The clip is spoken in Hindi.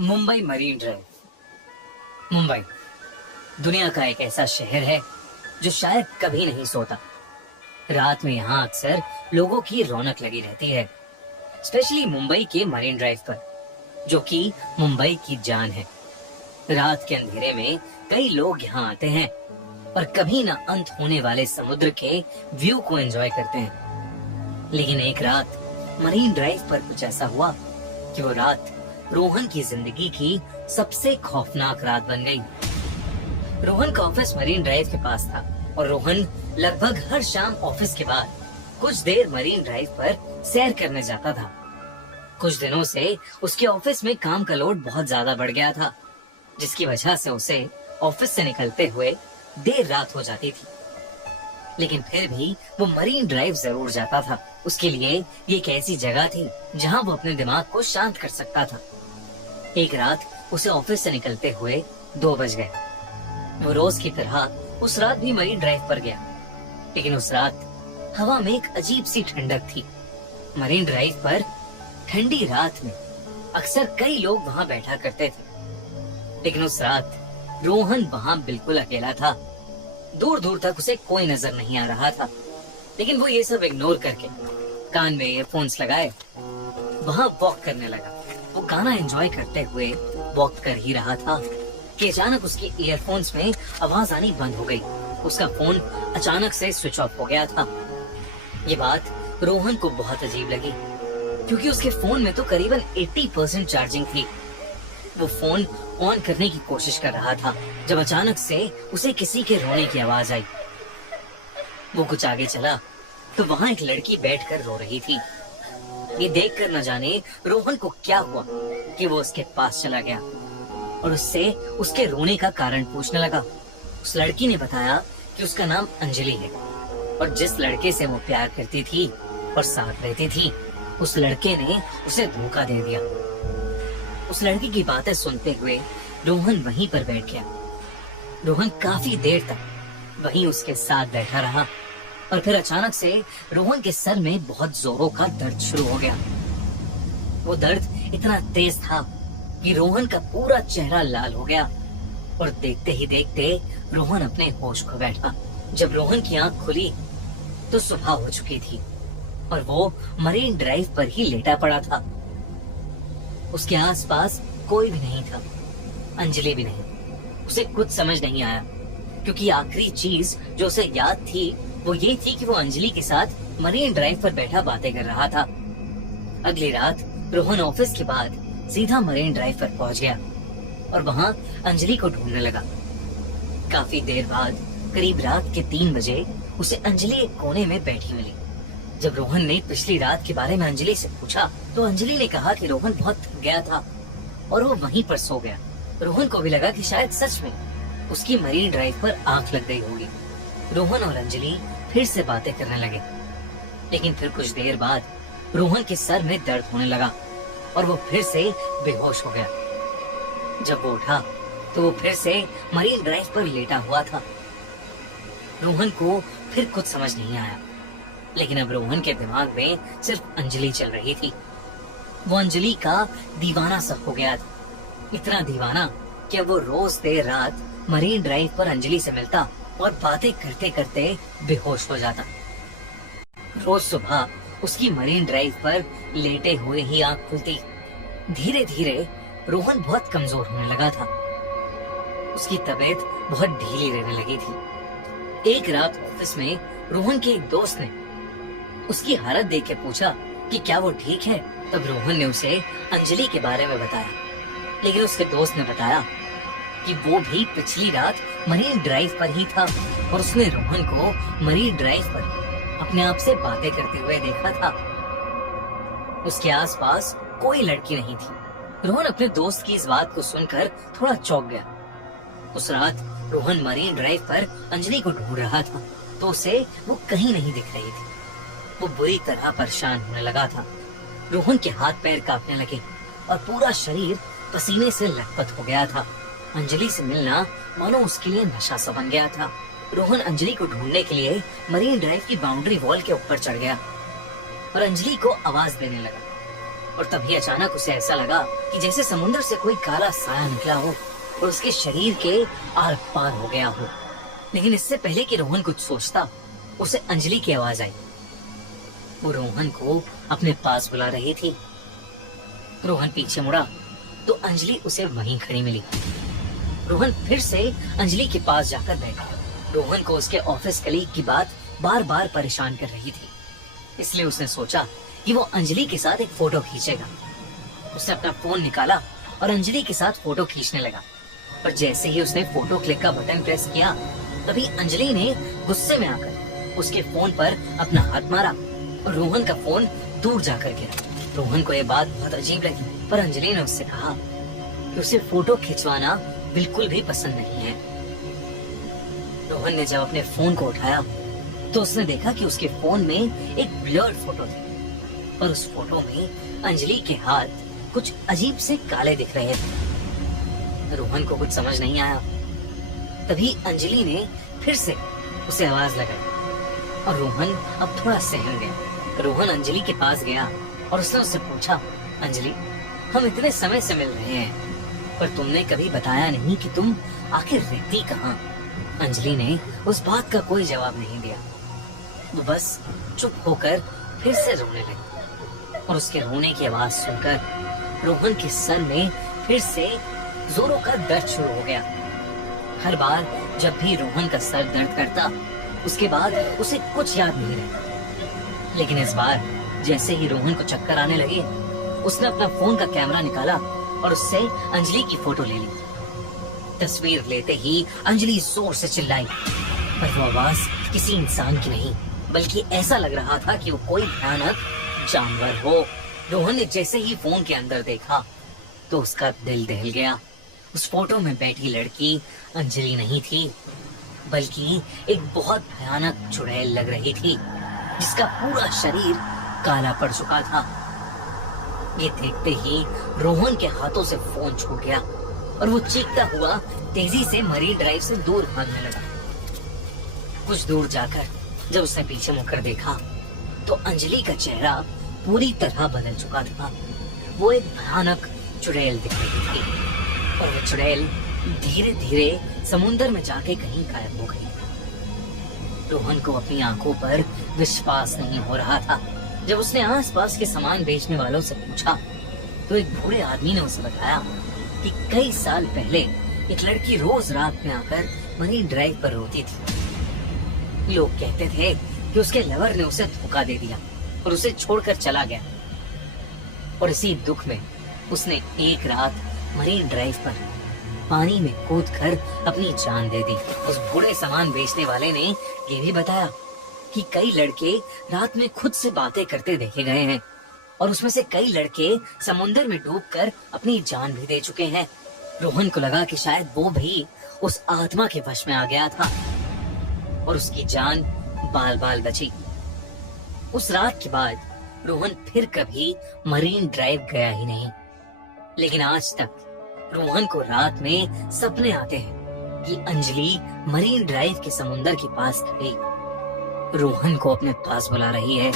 Mumbai marine drive. मुंबई दुनिया का एक ऐसा शहर है जो शायद कभी नहीं सोता। रात में यहाँ अक्सर लोगों की रौनक लगी रहती है, स्पेशली मुंबई के मरीन ड्राइव पर, जो कि मुंबई की जान है। रात के अंधेरे में कई लोग यहाँ आते हैं और कभी ना अंत होने वाले समुद्र के व्यू को एंजॉय करते हैं। लेकिन एक रात मरीन ड्राइव पर कुछ ऐसा हुआ कि वो रात रोहन की जिंदगी की सबसे खौफनाक रात बन गई। रोहन का ऑफिस मरीन ड्राइव के पास था और रोहन लगभग हर शाम ऑफिस के बाद कुछ देर मरीन ड्राइव पर सैर करने जाता था। कुछ दिनों से उसके ऑफिस में काम का लोड बहुत ज्यादा बढ़ गया था, जिसकी वजह से उसे ऑफिस से निकलते हुए देर रात हो जाती थी। लेकिन फिर भी वो मरीन ड्राइव जरूर जाता था। उसके लिए ये एक ऐसी जगह थी जहाँ वो अपने दिमाग को शांत कर सकता था। एक रात उसे ऑफिस से निकलते हुए 2 बज गए। वो रोज की तरह उस रात भी मरीन ड्राइव पर गया, लेकिन उस रात हवा में एक अजीब सी ठंडक थी। मरीन ड्राइव पर ठंडी रात में अक्सर कई लोग वहाँ बैठा करते थे, लेकिन उस रात रोहन वहाँ बिल्कुल अकेला था। दूर दूर तक उसे कोई नजर नहीं आ रहा था, लेकिन वो ये सब इग्नोर करके कान में ईयरफोन्स लगाए वहाँ वॉक करने लगा। वो गाना एंजॉय करते हुए वॉक कर ही रहा था कि अचानक उसके ईयरफोन्स में आवाज आनी बंद हो गई। उसका फोन अचानक से स्विच ऑफ हो गया था। ये बात रोहन को बहुत अजीब लगी, क्योंकि उसके फोन में तो करीबन 80% चार्जिंग थी। वो फोन ऑन करने की कोशिश कर रहा था जब अचानक से उसे किसी के रोने की आवाज आई। वो कुछ आगे चला तो वहाँ एक लड़की बैठकर रो रही थी। ये देखकर न जाने रोहन को क्या हुआ कि वो उसके पास चला गया और उससे उसके रोने का कारण पूछने लगा। उस लड़की ने बताया कि उसका नाम अंजलि है और जिस लड़के से वो प्यार करती थी और साथ रहती थी, उस लड़के ने उसे धोखा दे दिया। उस लड़की की बातें सुनते हुए रोहन वहीं पर बैठ गया। रोहन काफी देर तक वहीं उसके साथ बैठा रहा और फिर अचानक से रोहन के सर में बहुत जोरों का दर्द शुरू हो गया। वो दर्द इतना तेज था कि रोहन का पूरा चेहरा लाल हो गया और देखते ही देखते रोहन अपने होश खो बैठा। जब रोहन की आंख खुली तो सुबह हो चुकी थी और वो मरीन ड्राइव पर ही लेटा पड़ा था। उसके आसपास कोई भी नहीं था, अंजलि भी नहीं। उसे कुछ समझ नहीं आया, क्योंकि आखिरी चीज जो उसे याद थी वो ये थी कि वो अंजलि के साथ मरीन ड्राइव पर बैठा बातें कर रहा था। अगली रात रोहन ऑफिस के बाद सीधा मरीन ड्राइव पर पहुंच गया और वहाँ अंजलि को ढूंढने लगा। काफी देर बाद करीब रात के 3 बजे उसे अंजलि एक कोने में बैठी मिली। जब रोहन ने पिछली रात के बारे में अंजलि से पूछा तो अंजलि ने कहा कि रोहन बहुत थक गया था और वो वहीं पर सो गया। रोहन को भी लगा कि शायद सच में उसकी मरीन ड्राइव पर आंख लग गई होगी। रोहन और अंजलि फिर से बातें करने लगे, लेकिन फिर कुछ देर बाद रोहन के सर में दर्द होने लगा और वो फिर से बेहोश हो गया। जब वो उठा तो वो फिर से मरीन ड्राइव पर लेटा हुआ था। रोहन को फिर कुछ समझ नहीं आया, लेकिन अब रोहन के दिमाग में सिर्फ अंजलि चल रही थी। वो अंजलि का दीवाना सा हो गया था, इतना दीवाना कि अब वो रोज देर रात मरीन ड्राइव पर अंजलि से मिलता और बातें करते करते बेहोश हो जाता। रोज सुबह उसकी मरीन ड्राइव पर लेटे हुए ही आंख खुलती। धीरे धीरे रोहन बहुत कमजोर होने लगा था। उसकी तबीयत बहुत ढीली रहने लगी थी। एक रात ऑफिस में रोहन के एक दोस्त ने उसकी हालत देख के पूछा कि क्या वो ठीक है। तब रोहन ने उसे अंजलि के बारे में बताया, लेकिन उसके दोस्त ने बताया कि वो भी पिछली रात मरीन ड्राइव पर ही था और उसने रोहन को मरीन ड्राइव पर अपने आप से बातें करते हुए देखा था। उसके आसपास कोई लड़की नहीं थी। रोहन अपने दोस्त की इस बात को सुनकर थोड़ा चौंक गया। उस रात रोहन मरीन ड्राइव पर अंजलि को ढूंढ रहा था तो उसे वो कहीं नहीं दिख रही थी। वो बुरी तरह परेशान होने लगा था। रोहन के हाथ पैर कांपने लगे और पूरा शरीर पसीने से लथपथ हो गया था। अंजलि से मिलना मानो उसके लिए नशा सा बन गया था। रोहन अंजलि को ढूंढने के लिए मरीन ड्राइव की बाउंड्री वॉल के ऊपर चढ़ गया और अंजलि को आवाज देने लगा और तभी अचानक उसे ऐसा लगा कि जैसे समुद्र से कोई काला साया निकला हो और उसके शरीर के आर पार हो गया हो। लेकिन इससे पहले कि रोहन कुछ सोचता, उसे अंजलि की आवाज आई। वो रोहन को अपने पास बुला रही थी। रोहन पीछे मुड़ा तो अंजलि उसे वहीं खड़ी मिली। रोहन फिर से अंजलि के पास जाकर बैठा। रोहन को उसके ऑफिस कलीग की बात बार बार परेशान कर रही थी, इसलिए उसने सोचा कि वो अंजलि के साथ एक फोटो खींचेगा। उसने अपना फोन निकाला और अंजलि के साथ फोटो खींचने लगा। पर जैसे ही उसने फोटो क्लिक का बटन प्रेस किया, तभी अंजलि ने गुस्से में आकर उसके फोन पर अपना हाथ मारा और रोहन का फोन दूर जाकर गिरा। रोहन को यह बात बहुत अजीब लगी, पर अंजलि ने उससे कहा कि उसे फोटो खिंचवाना बिल्कुल भी पसंद नहीं है। रोहन ने जब अपने फोन को उठाया तो उसने देखा कि उसके फोन में एक ब्लर्ड फोटो थी और उस फोटो में अंजलि के हाथ कुछ अजीब से काले दिख रहे थे। रोहन को कुछ समझ नहीं आया। तभी अंजलि ने फिर से उसे आवाज लगाई और रोहन अब थोड़ा सहम गया। रोहन अंजलि के पास गया और उसने उससे पूछा, अंजलि, हम इतने समय से मिल रहे हैं पर तुमने कभी बताया नहीं कि तुम आखिर रहती कहाँ। अंजलि ने उस बात का कोई जवाब नहीं दिया। वो बस चुप होकर फिर से रोने लगी और उसके रोने की आवाज सुनकर रोहन के सर में फिर से जोरों का दर्द शुरू हो गया। हर बार जब भी रोहन का सर दर्द करता, उसके बाद उसे कुछ याद नहीं रहता। लेकिन इस बार जैसे ही रोहन को चक्कर आने लगे, उसने अपना फोन का कैमरा निकाला और उससे अंजलि की फोटो ले ली। तस्वीर लेते ही अंजलि जोर से चिल्लाई, पर वो आवाज किसी इंसान की नहीं, बल्कि ऐसा लग रहा था कि वो कोई भयानक जानवर हो। रोहन ने जैसे ही फोन के अंदर देखा तो उसका दिल दहल गया। उस फोटो में बैठी लड़की अंजलि नहीं थी, बल्कि एक बहुत भयानक चुड़ैल लग रही थी, जिसका पूरा शरीर काला पड़ चुका था। ये देखते ही रोहन के हाथों से फोन छूट गया और वो चीखता हुआ तेजी से मरीन ड्राइव से दूर भागने लगा। कुछ दूर जाकर जब उसने पीछे मुड़कर देखा तो अंजलि का चेहरा पूरी तरह बदल चुका था। वो एक भयानक चुड़ैल दिख रही थी और वो चुड़ैल धीरे धीरे समुद्र में जाके कहीं गायब हो गई। रोहन को अपनी आंखों पर विश्वास नहीं हो रहा था। जब उसने आसपास के सामान बेचने वालों से पूछा तो एक बूढ़े आदमी ने उसे बताया कि कई साल पहले एक लड़की रोज रात में आकर मरीन ड्राइव पर रोती थी। लोग कहते थे कि उसके लवर ने उसे धोखा दे दिया और उसे छोड़कर चला गया, और इसी दुख में उसने एक रात मरीन ड्राइव पर पानी में कूदकर अपनी जान दे दी। उस बूढ़े सामान बेचने वाले ने ये भी बताया कि कई लड़के रात में खुद से बातें करते देखे गए हैं और उसमें से कई लड़के समुद्र में डूबकर अपनी जान भी दे चुके हैं। रोहन को लगा कि शायद वो भी उस आत्मा के वश में आ गया था और उसकी जान बाल बाल बची। उस रात के बाद रोहन फिर कभी मरीन ड्राइव गया ही नहीं। लेकिन आज तक रोहन को रात में सपने आते हैं कि अंजलि मरीन ड्राइव के समुद्र के पास खड़ी रोहन को अपने पास बुला रही है।